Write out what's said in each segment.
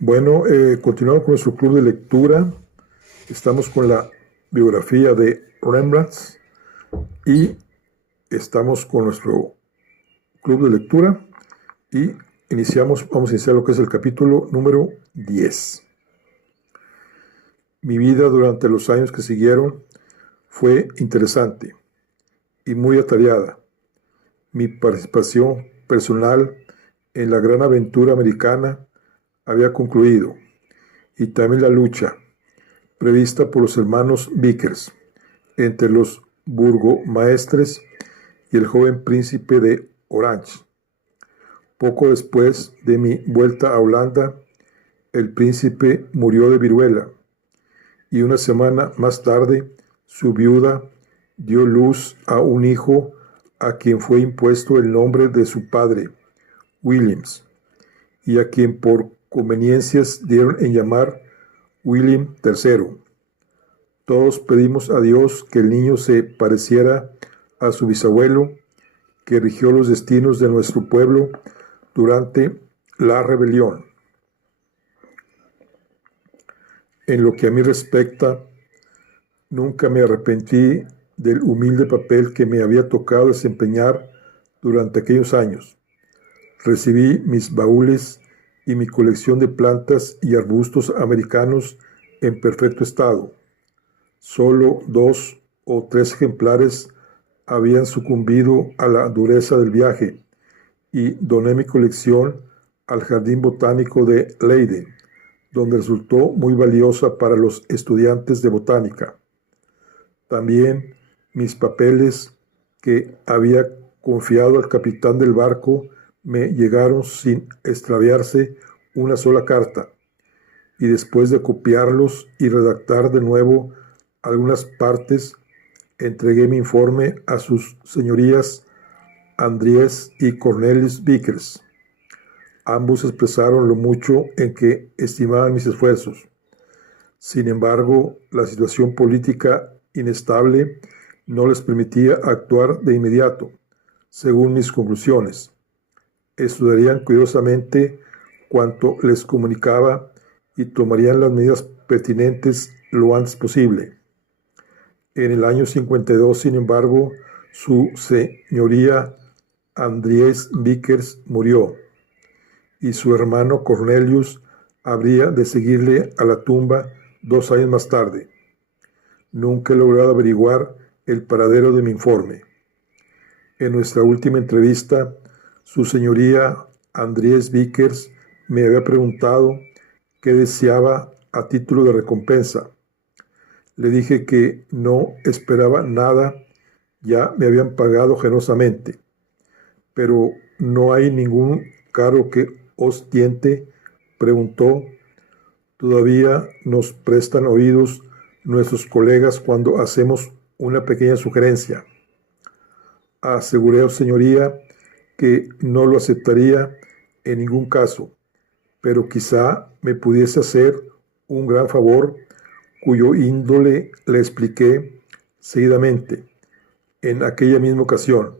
Bueno, continuamos con nuestro club de lectura. Estamos con la biografía de Rembrandt y estamos con nuestro club de lectura y vamos a iniciar lo que es el capítulo número 10. Mi vida durante los años que siguieron fue interesante y muy atareada. Mi participación personal en la gran aventura americana había concluido y también la lucha prevista por los hermanos Vickers entre los burgomaestres y el joven príncipe de Orange. Poco después de mi vuelta a Holanda, el príncipe murió de viruela y una semana más tarde su viuda dio luz a un hijo a quien fue impuesto el nombre de su padre, Williams, y a quien por conveniencias dieron en llamar William III. Todos pedimos a Dios que el niño se pareciera a su bisabuelo, que rigió los destinos de nuestro pueblo durante la rebelión. En lo que a mí respecta, nunca me arrepentí del humilde papel que me había tocado desempeñar durante aquellos años. Recibí mis baúles y mi colección de plantas y arbustos americanos en perfecto estado. Solo 2 o 3 ejemplares habían sucumbido a la dureza del viaje y doné mi colección al Jardín Botánico de Leiden, donde resultó muy valiosa para los estudiantes de botánica. También mis papeles que había confiado al capitán del barco me llegaron sin extraviarse una sola carta, y después de copiarlos y redactar de nuevo algunas partes, entregué mi informe a sus señorías Andries y Cornelius Vickers. Ambos expresaron lo mucho en que estimaban mis esfuerzos. Sin embargo, la situación política inestable no les permitía actuar de inmediato, según mis conclusiones. Estudiarían cuidadosamente cuanto les comunicaba y tomarían las medidas pertinentes lo antes posible. En el año 52, sin embargo, su señoría Andries Vickers murió y su hermano Cornelius habría de seguirle a la tumba 2 años más tarde. Nunca he logrado averiguar el paradero de mi informe. En nuestra última entrevista, su señoría Andries Vickers me había preguntado qué deseaba a título de recompensa. Le dije que no esperaba nada, ya me habían pagado generosamente, pero ¿no hay ningún cargo que os tiente?, preguntó. Todavía nos prestan oídos nuestros colegas cuando hacemos una pequeña sugerencia. Aseguré, señoría, que no lo aceptaría en ningún caso, pero quizá me pudiese hacer un gran favor, cuyo índole le expliqué seguidamente. En aquella misma ocasión,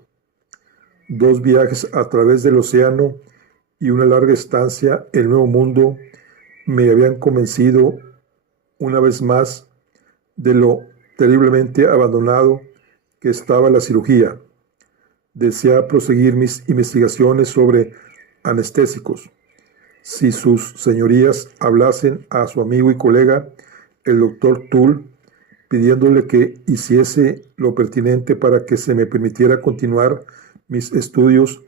2 viajes a través del océano y una larga estancia en el Nuevo Mundo me habían convencido una vez más de lo terriblemente abandonado que estaba la cirugía. Deseaba proseguir mis investigaciones sobre anestésicos. Si sus señorías hablasen a su amigo y colega, el doctor Tull, pidiéndole que hiciese lo pertinente para que se me permitiera continuar mis estudios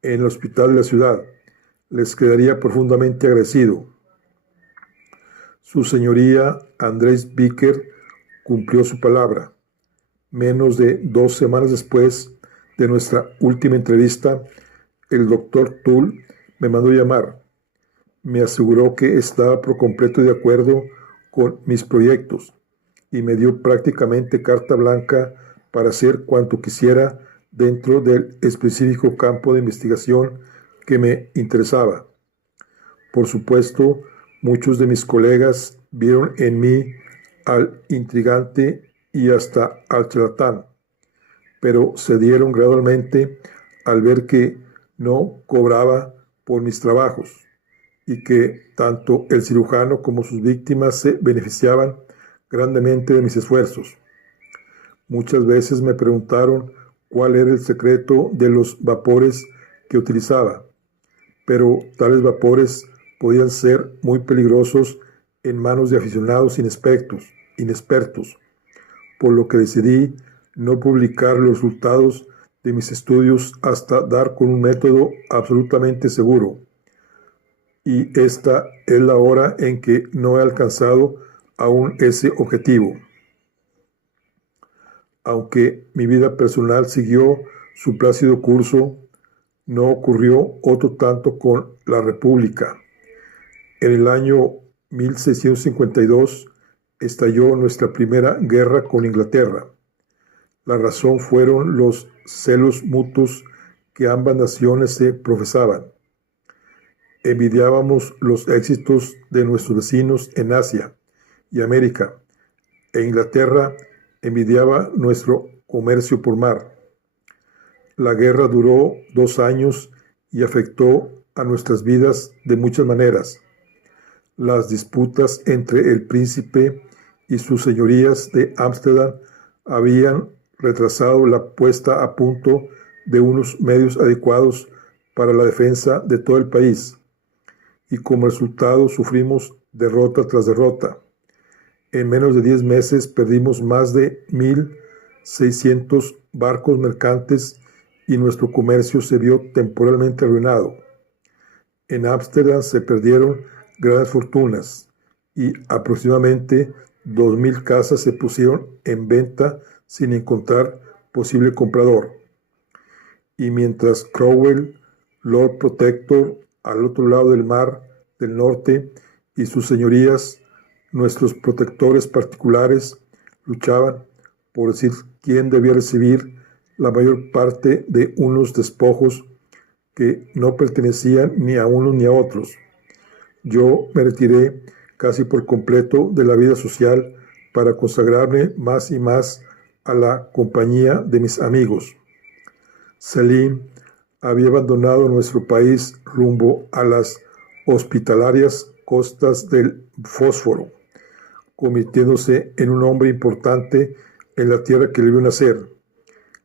en el hospital de la ciudad, les quedaría profundamente agradecido. Su señoría Andries Vickers cumplió su palabra. Menos de 2 semanas después de nuestra última entrevista, el doctor Tull me mandó llamar. Me aseguró que estaba por completo de acuerdo con mis proyectos y me dio prácticamente carta blanca para hacer cuanto quisiera dentro del específico campo de investigación que me interesaba. Por supuesto, muchos de mis colegas vieron en mí al intrigante y hasta al charlatán, pero cedieron gradualmente al ver que no cobraba por mis trabajos y que tanto el cirujano como sus víctimas se beneficiaban grandemente de mis esfuerzos. Muchas veces me preguntaron cuál era el secreto de los vapores que utilizaba, pero tales vapores podían ser muy peligrosos en manos de aficionados inexpertos, por lo que decidí no publicar los resultados de mis estudios hasta dar con un método absolutamente seguro. Y esta es la hora en que no he alcanzado aún ese objetivo. Aunque mi vida personal siguió su plácido curso, no ocurrió otro tanto con la República. En el año 1652 estalló nuestra primera guerra con Inglaterra. La razón fueron los celos mutuos que ambas naciones se profesaban. Envidiábamos los éxitos de nuestros vecinos en Asia y América, e Inglaterra envidiaba nuestro comercio por mar. La guerra duró 2 años y afectó a nuestras vidas de muchas maneras. Las disputas entre el príncipe y sus señorías de Ámsterdam habían retrasado la puesta a punto de unos medios adecuados para la defensa de todo el país, y como resultado sufrimos derrota tras derrota. En menos de 10 meses perdimos más de 1,600 barcos mercantes y nuestro comercio se vio temporalmente arruinado. En Ámsterdam se perdieron grandes fortunas y aproximadamente 2,000 casas se pusieron en venta sin encontrar posible comprador. Y mientras Cromwell, Lord Protector, al otro lado del mar del norte, y sus señorías, nuestros protectores particulares, luchaban por decir quién debía recibir la mayor parte de unos despojos que no pertenecían ni a unos ni a otros. Yo me retiré casi por completo de la vida social para consagrarme más y más a la compañía de mis amigos. Selim había abandonado nuestro país rumbo a las hospitalarias costas del Bósforo, convirtiéndose en un hombre importante en la tierra que le vio nacer.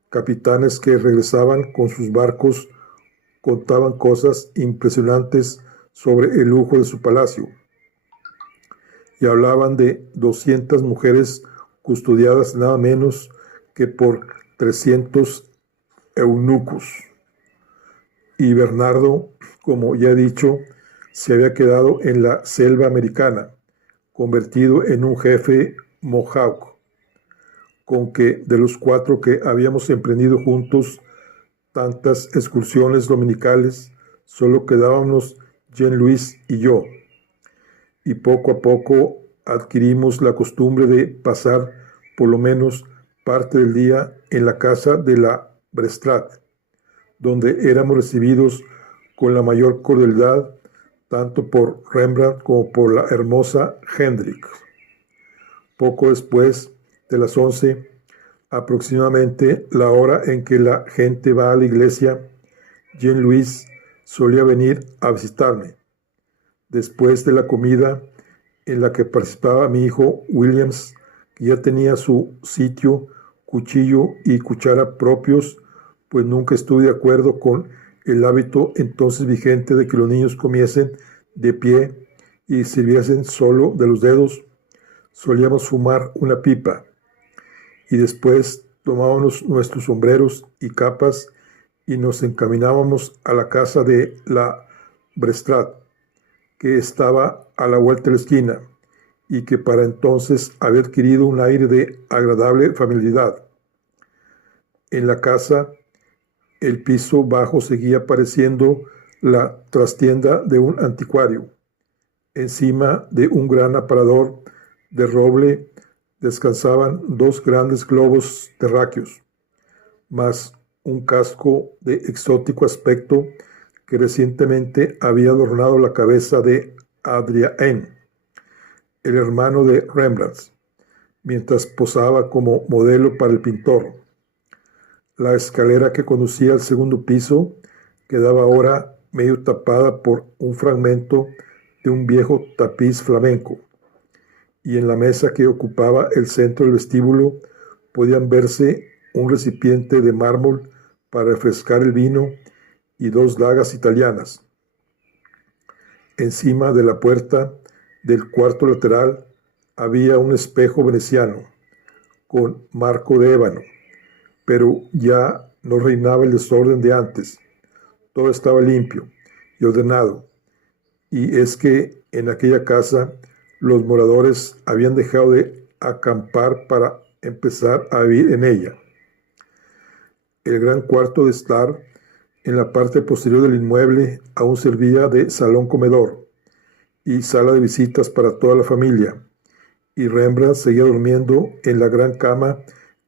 Capitanes que regresaban con sus barcos contaban cosas impresionantes sobre el lujo de su palacio y hablaban de 200 mujeres custodiadas nada menos que por 300 eunucos. Y Bernardo, como ya he dicho, se había quedado en la selva americana, convertido en un jefe Mohawk, con que de los 4 que habíamos emprendido juntos tantas excursiones dominicales, solo quedábamos Jean-Louis y yo, y poco a poco adquirimos la costumbre de pasar por lo menos parte del día en la casa de la Brestrat, donde éramos recibidos con la mayor cordialidad tanto por Rembrandt como por la hermosa Hendrik. Poco después de las 11, aproximadamente la hora en que la gente va a la iglesia, Jean-Louis solía venir a visitarme. Después de la comida, en la que participaba mi hijo Williams, que ya tenía su sitio, cuchillo y cuchara propios, pues nunca estuve de acuerdo con el hábito entonces vigente de que los niños comiesen de pie y sirviesen solo de los dedos. Solíamos fumar una pipa y después tomábamos nuestros sombreros y capas y nos encaminábamos a la casa de la Brestrat, que estaba a la vuelta de la esquina y que para entonces había adquirido un aire de agradable familiaridad. En la casa, el piso bajo seguía pareciendo la trastienda de un anticuario. Encima de un gran aparador de roble descansaban 2 grandes globos terráqueos, más un casco de exótico aspecto que recientemente había adornado la cabeza de Adrien, el hermano de Rembrandt, mientras posaba como modelo para el pintor. La escalera que conducía al segundo piso quedaba ahora medio tapada por un fragmento de un viejo tapiz flamenco, y en la mesa que ocupaba el centro del vestíbulo podían verse un recipiente de mármol para refrescar el vino y dos dagas italianas. Encima de la puerta del cuarto lateral había un espejo veneciano con marco de ébano, pero ya no reinaba el desorden de antes. Todo estaba limpio y ordenado, y es que en aquella casa los moradores habían dejado de acampar para empezar a vivir en ella. El gran cuarto de estar en la parte posterior del inmueble aún servía de salón comedor y sala de visitas para toda la familia, y Rembrandt seguía durmiendo en la gran cama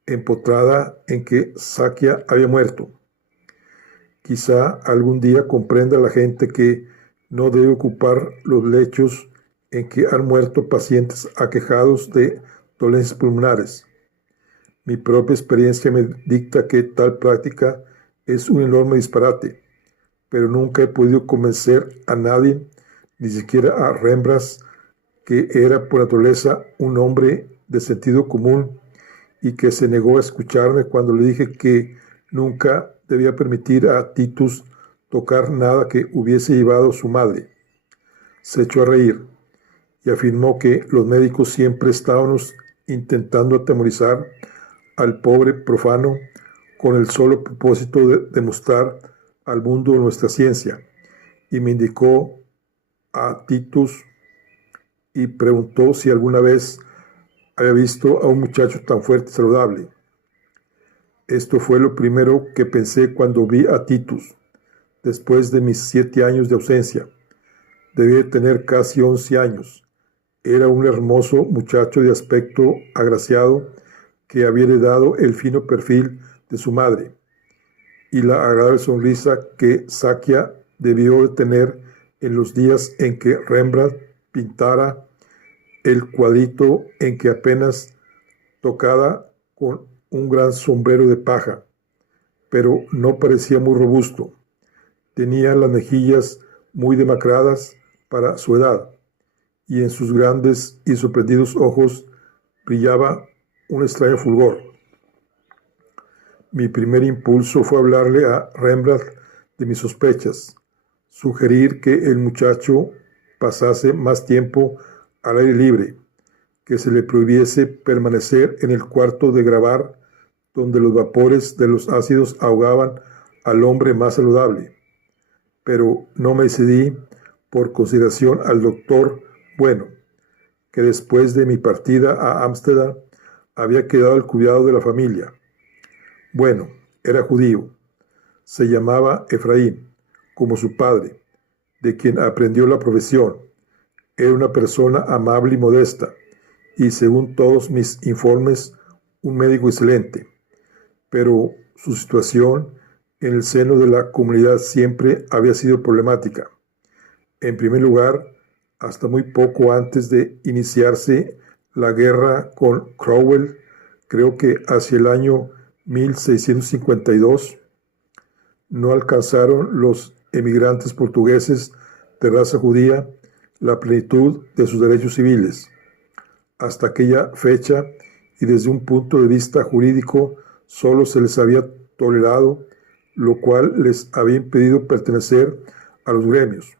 empotrada en que Sakia había muerto. Quizá algún día comprenda la gente que no debe ocupar los lechos en que han muerto pacientes aquejados de dolencias pulmonares. Mi propia experiencia me dicta que tal práctica es un enorme disparate, pero nunca he podido convencer a nadie, ni siquiera a Rembrandt, que era por naturaleza un hombre de sentido común y que se negó a escucharme cuando le dije que nunca debía permitir a Titus tocar nada que hubiese llevado su madre. Se echó a reír y afirmó que los médicos siempre estábamos intentando atemorizar al pobre profano con el solo propósito de demostrar al mundo nuestra ciencia, y me indicó a Titus y preguntó si alguna vez había visto a un muchacho tan fuerte y saludable. Esto fue lo primero que pensé cuando vi a Titus, después de mis 7 años de ausencia. Debía tener casi 11 años. Era un hermoso muchacho de aspecto agraciado que había heredado el fino perfil de su madre y la agradable sonrisa que Sakia debió de tener en los días en que Rembrandt pintara el cuadrito en que apenas tocaba con un gran sombrero de paja, pero no parecía muy robusto. Tenía las mejillas muy demacradas para su edad, y en sus grandes y sorprendidos ojos brillaba un extraño fulgor. Mi primer impulso fue hablarle a Rembrandt de mis sospechas, sugerir que el muchacho pasase más tiempo al aire libre, que se le prohibiese permanecer en el cuarto de grabar donde los vapores de los ácidos ahogaban al hombre más saludable. Pero no me decidí por consideración al doctor Bueno, que después de mi partida a Ámsterdam había quedado al cuidado de la familia. Bueno, era judío. Se llamaba Efraín, como su padre, de quien aprendió la profesión. Era una persona amable y modesta, y según todos mis informes, un médico excelente. Pero su situación en el seno de la comunidad siempre había sido problemática. En primer lugar, hasta muy poco antes de iniciarse la guerra con Cromwell, creo que hacia el año 1652, no alcanzaron los emigrantes portugueses de raza judía la plenitud de sus derechos civiles. Hasta aquella fecha, y desde un punto de vista jurídico, solo se les había tolerado, lo cual les había impedido pertenecer a los gremios.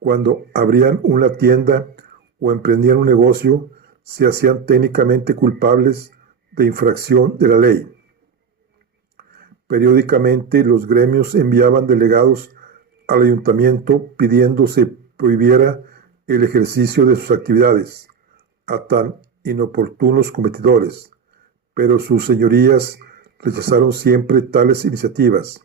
Cuando abrían una tienda o emprendían un negocio, se hacían técnicamente culpables de infracción de la ley. Periódicamente los gremios enviaban delegados al ayuntamiento pidiendo se prohibiera el ejercicio de sus actividades a tan inoportunos competidores, pero sus señorías rechazaron siempre tales iniciativas.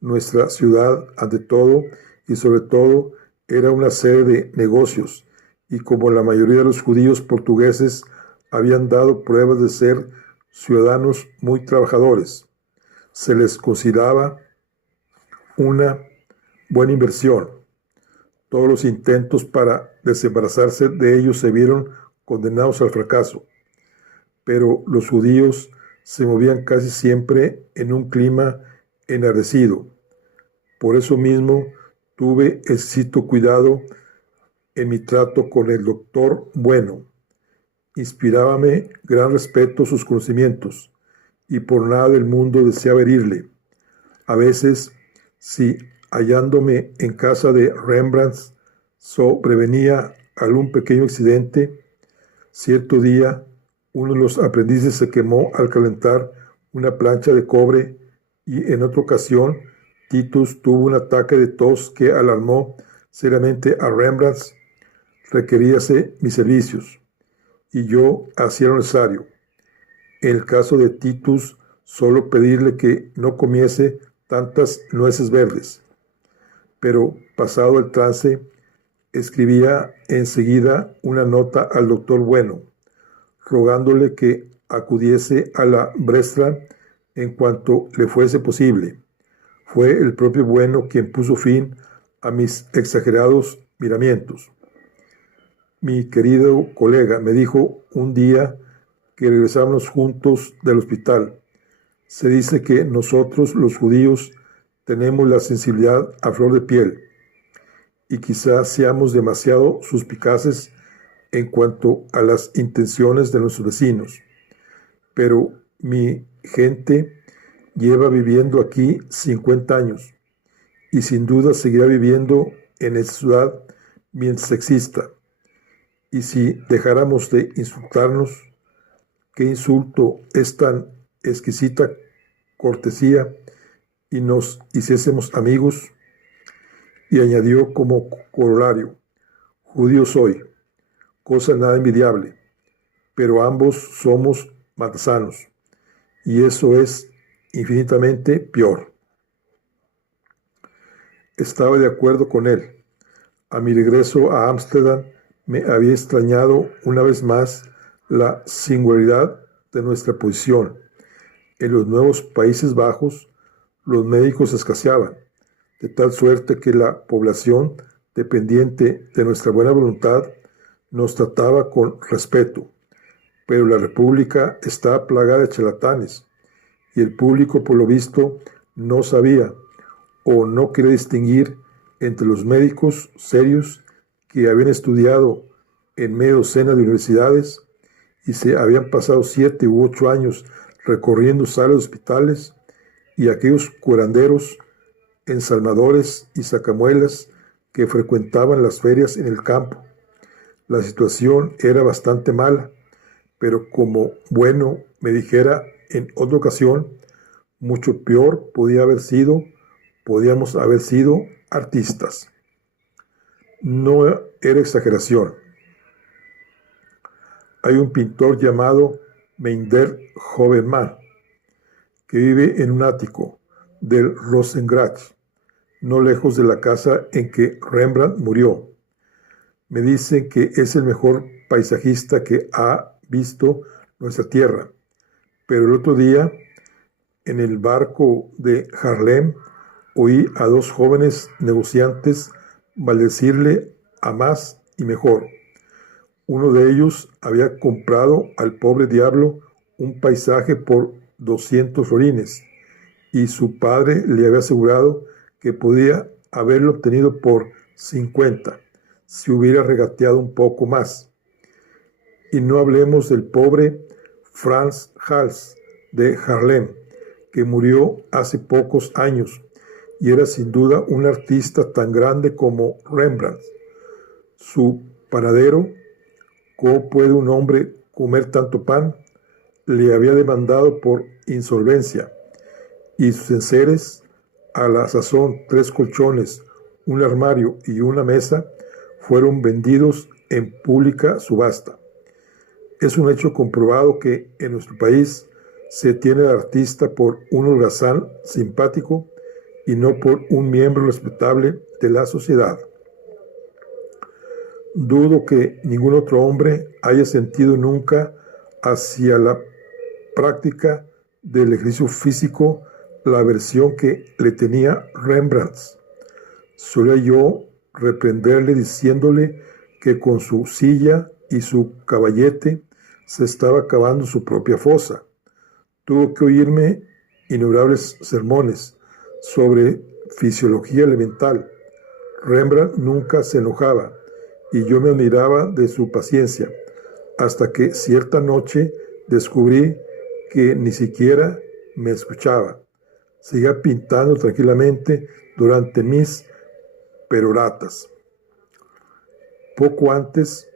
Nuestra ciudad, ante todo y sobre todo, era una sede de negocios, y como la mayoría de los judíos portugueses habían dado pruebas de ser ciudadanos muy trabajadores, se les consideraba una buena inversión. Todos los intentos para desembarazarse de ellos se vieron condenados al fracaso, pero los judíos se movían casi siempre en un clima enardecido. Por eso mismo tuve excesito cuidado en mi trato con el doctor Bueno. Inspirábame gran respeto sus conocimientos, y por nada del mundo deseaba herirle. A veces, si hallándome en casa de Rembrandt sobrevenía algún pequeño accidente, cierto día uno de los aprendices se quemó al calentar una plancha de cobre y en otra ocasión Titus tuvo un ataque de tos que alarmó seriamente a Rembrandt. Requeríase mis servicios y yo hacía lo necesario. En el caso de Titus, solo pedirle que no comiese tantas nueces verdes. Pero pasado el trance, escribía enseguida una nota al doctor Bueno, rogándole que acudiese a la Bresla en cuanto le fuese posible. Fue el propio Bueno quien puso fin a mis exagerados miramientos. Mi querido colega me dijo un día que regresábamos juntos del hospital. Se dice que nosotros, los judíos, tenemos la sensibilidad a flor de piel y quizás seamos demasiado suspicaces en cuanto a las intenciones de nuestros vecinos. Pero mi gente lleva viviendo aquí 50 años y sin duda seguirá viviendo en esta ciudad mientras exista. Y si dejáramos de insultarnos, qué insulto es tan exquisita cortesía, y nos hiciésemos amigos. Y añadió como corolario: judío soy, cosa nada envidiable, pero ambos somos matasanos, y eso es infinitamente peor. Estaba de acuerdo con él. A mi regreso a Ámsterdam me había extrañado una vez más la singularidad de nuestra posición. En los nuevos Países Bajos, los médicos escaseaban, de tal suerte que la población, dependiente de nuestra buena voluntad, nos trataba con respeto. Pero la República estaba plagada de charlatanes, y el público, por lo visto, no sabía o no quería distinguir entre los médicos serios que habían estudiado en media docena de universidades y se habían pasado 7 u 8 años recorriendo salas de hospitales, y aquellos curanderos, ensalmadores y sacamuelas que frecuentaban las ferias en el campo. La situación era bastante mala, pero como Bueno me dijera en otra ocasión, mucho peor podíamos haber sido artistas. No era exageración. Hay un pintor llamado Meinder Hoverman que vive en un ático del Rosengracht, no lejos de la casa en que Rembrandt murió. Me dicen que es el mejor paisajista que ha visto nuestra tierra, pero el otro día, en el barco de Haarlem, oí a 2 jóvenes negociantes maldecirle a más y mejor. Uno de ellos había comprado al pobre diablo un paisaje por 200 florines, y su padre le había asegurado que podía haberlo obtenido por 50 si hubiera regateado un poco más. Y no hablemos del pobre Franz Hals de Haarlem, que murió hace pocos años y era sin duda un artista tan grande como Rembrandt. Su panadero, ¿cómo puede un hombre comer tanto pan?, le había demandado por insolvencia, y sus enseres, a la sazón 3 colchones, un armario y una mesa, fueron vendidos en pública subasta. Es un hecho comprobado que en nuestro país se tiene al artista por un holgazán simpático y no por un miembro respetable de la sociedad. Dudo que ningún otro hombre haya sentido nunca hacia la práctica del ejercicio físico la aversión que le tenía Rembrandt. Solía yo reprenderle diciéndole que con su silla y su caballete se estaba cavando su propia fosa. Tuvo que oírme innumerables sermones sobre fisiología elemental. Rembrandt nunca se enojaba, y yo me admiraba de su paciencia, hasta que cierta noche descubrí que ni siquiera me escuchaba. Seguía pintando tranquilamente durante mis peroratas. Poco antes,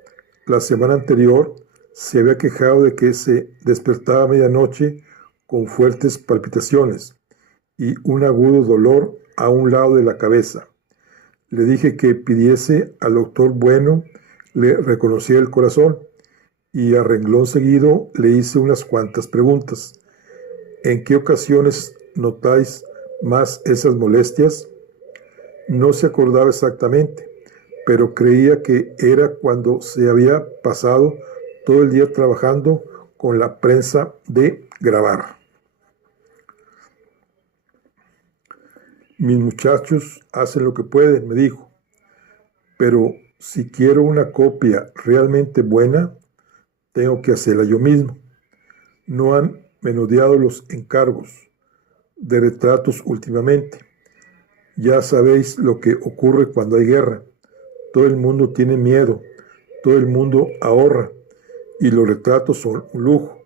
la semana anterior, se había quejado de que se despertaba a medianoche con fuertes palpitaciones y un agudo dolor a un lado de la cabeza. Le dije que pidiese al doctor Bueno le reconociera el corazón y a renglón seguido le hice unas cuantas preguntas. ¿En qué ocasiones notáis más esas molestias? No se acordaba exactamente, pero creía que era cuando se había pasado todo el día trabajando con la prensa de grabar. Mis muchachos hacen lo que pueden, me dijo, pero si quiero una copia realmente buena, tengo que hacerla yo mismo. No han menudeado los encargos de retratos últimamente. Ya sabéis lo que ocurre cuando hay guerra. Todo el mundo tiene miedo, todo el mundo ahorra y los retratos son un lujo.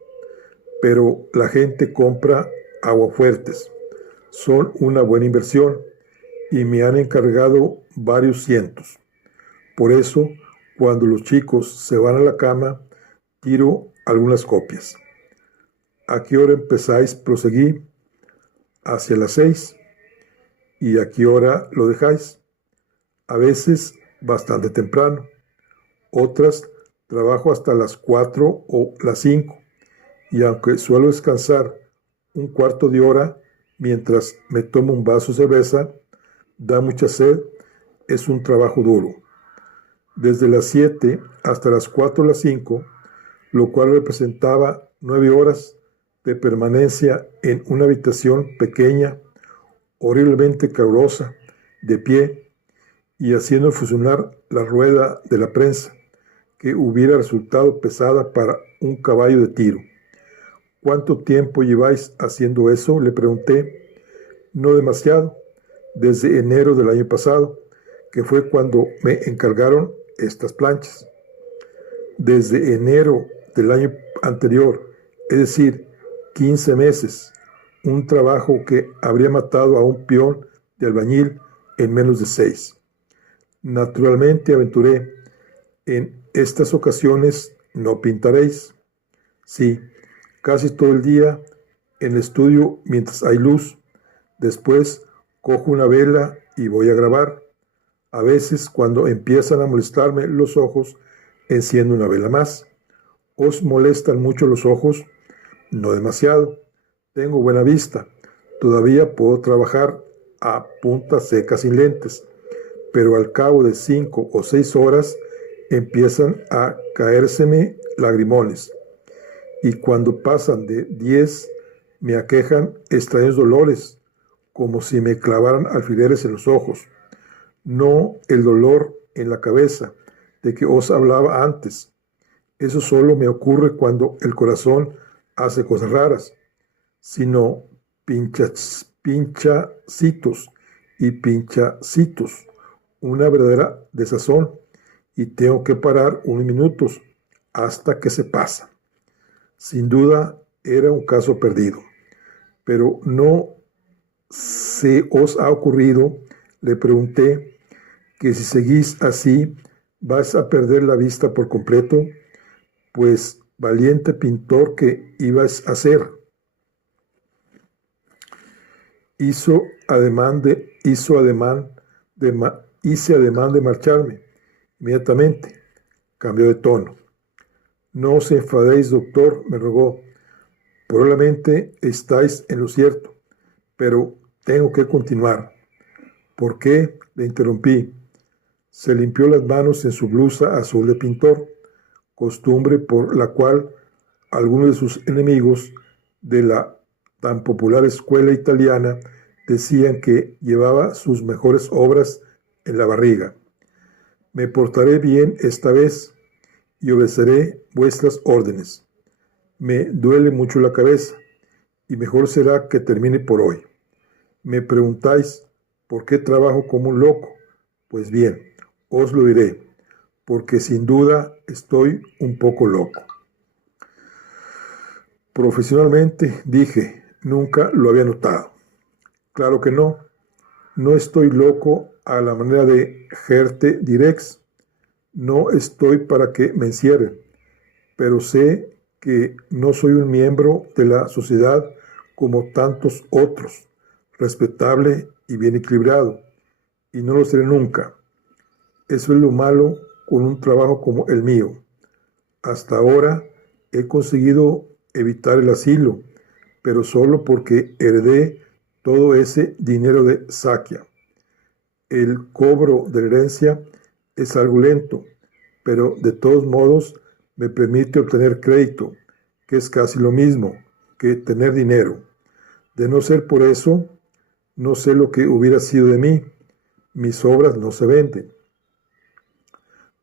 Pero la gente compra aguafuertes. Son una buena inversión y me han encargado varios cientos. Por eso, cuando los chicos se van a la cama, tiro algunas copias. ¿A qué hora empezáis? Proseguí. Hacia las 6. ¿Y a qué hora lo dejáis? A veces bastante temprano. Otras trabajo hasta las 4 o las 5. Y aunque suelo descansar un cuarto de hora mientras me tomo un vaso de cerveza, da mucha sed, es un trabajo duro. Desde las 7 hasta las 4 o las 5, lo cual representaba 9 horas de permanencia en una habitación pequeña, horriblemente calurosa, de pie, y haciendo funcionar la rueda de la prensa, que hubiera resultado pesada para un caballo de tiro. ¿Cuánto tiempo lleváis haciendo eso?, le pregunté. No demasiado, desde enero del año pasado, que fue cuando me encargaron estas planchas. Desde enero del año anterior, es decir, 15 meses, un trabajo que habría matado a un peón de albañil en menos de 6. Naturalmente aventuré, en estas ocasiones no pintaréis. Sí, casi todo el día en el estudio mientras hay luz. Después cojo una vela y voy a grabar. A veces, cuando empiezan a molestarme los ojos, enciendo una vela más. ¿Os molestan mucho los ojos? No demasiado. Tengo buena vista. Todavía puedo trabajar a punta seca sin lentes. Pero al cabo de 5 o 6 horas empiezan a caérseme lagrimones. Y cuando pasan de 10, me aquejan extraños dolores, como si me clavaran alfileres en los ojos. No el dolor en la cabeza, de que os hablaba antes. Eso solo me ocurre cuando el corazón hace cosas raras, sino pinchacitos y pinchacitos, una verdadera desazón, y tengo que parar unos minutos hasta que se pasa. Sin duda era un caso perdido, pero ¿no se os ha ocurrido, le pregunté, que si seguís así vais a perder la vista por completo? Pues valiente pintor que ibas a ser. Hice ademán de marcharme. Inmediatamente cambió de tono. No os enfadéis, doctor, me rogó. Probablemente estáis en lo cierto, pero tengo que continuar. ¿Por qué?, le interrumpí. Se limpió las manos en su blusa azul de pintor, costumbre por la cual algunos de sus enemigos de la tan popular escuela italiana decían que llevaba sus mejores obras en la barriga. Me portaré bien esta vez y obedeceré vuestras órdenes. Me duele mucho la cabeza y mejor será que termine por hoy. Me preguntáis por qué trabajo como un loco. Pues bien, os lo diré. porque sin duda estoy un poco loco. Profesionalmente, dije, nunca lo había notado. Claro que no. No estoy loco a la manera de Gerte Direx. No estoy para que me encierren, pero sé que no soy un miembro de la sociedad como tantos otros, respetable y bien equilibrado, y no lo seré nunca. Eso es lo malo con un trabajo como el mío. Hasta ahora he conseguido evitar el asilo, pero solo porque heredé todo ese dinero de Sakya. El cobro de la herencia es algo lento, pero de todos modos me permite obtener crédito, que es casi lo mismo que tener dinero. De no ser por eso, no sé lo que hubiera sido de mí. Mis obras no se venden.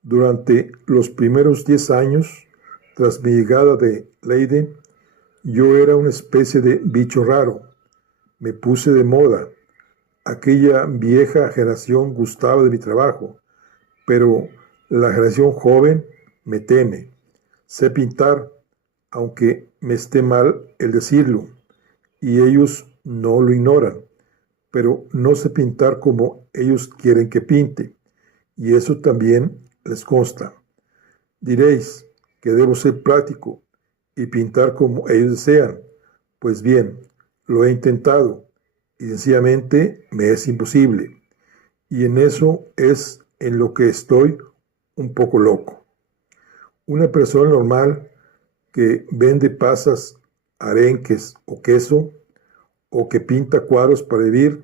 Durante los primeros 10 años, tras mi llegada de Leiden, yo era una especie de bicho raro. Me puse de moda. Aquella vieja generación gustaba de mi trabajo, pero la generación joven me teme. Sé pintar, aunque me esté mal el decirlo, y ellos no lo ignoran, pero no sé pintar como ellos quieren que pinte, y eso también les consta. Diréis que debo ser práctico y pintar como ellos desean. Pues bien, lo he intentado y sencillamente me es imposible. Y en eso es en lo que estoy un poco loco. Una persona normal que vende pasas, arenques o queso, o que pinta cuadros para vivir,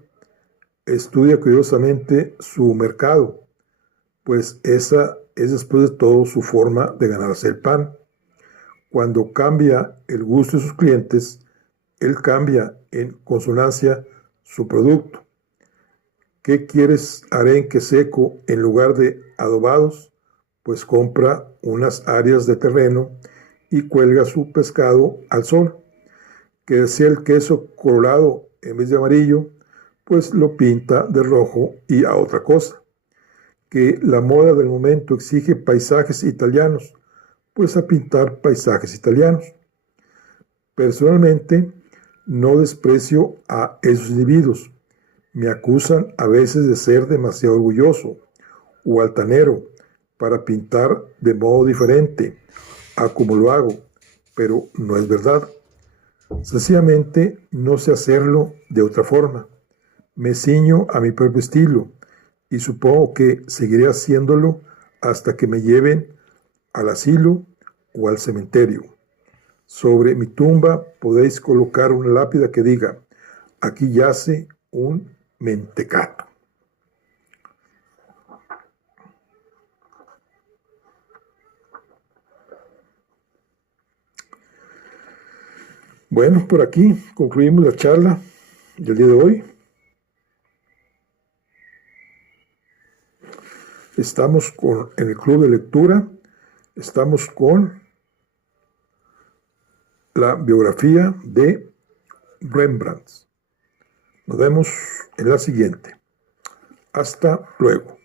estudia cuidadosamente su mercado, pues esa es después de todo su forma de ganarse el pan. Cuando cambia el gusto de sus clientes, él cambia en consonancia su producto. ¿Qué quieres arenque seco en lugar de adobados? Pues compra unas áreas de terreno y cuelga su pescado al sol. Que desea el queso colorado en vez de amarillo, pues lo pinta de rojo y a otra cosa. Que la moda del momento exige paisajes italianos, pues a pintar paisajes italianos. Personalmente, no desprecio a esos individuos. Me acusan a veces de ser demasiado orgulloso o altanero para pintar de modo diferente a como lo hago, pero no es verdad. Sencillamente no sé hacerlo de otra forma. Me ciño a mi propio estilo y supongo que seguiré haciéndolo hasta que me lleven al asilo o al cementerio. Sobre mi tumba podéis colocar una lápida que diga: aquí yace un mentecato. Bueno, por aquí concluimos la charla del día de hoy. Estamos en el club de lectura, estamos con la biografía de Rembrandt. Nos vemos en la siguiente. Hasta luego.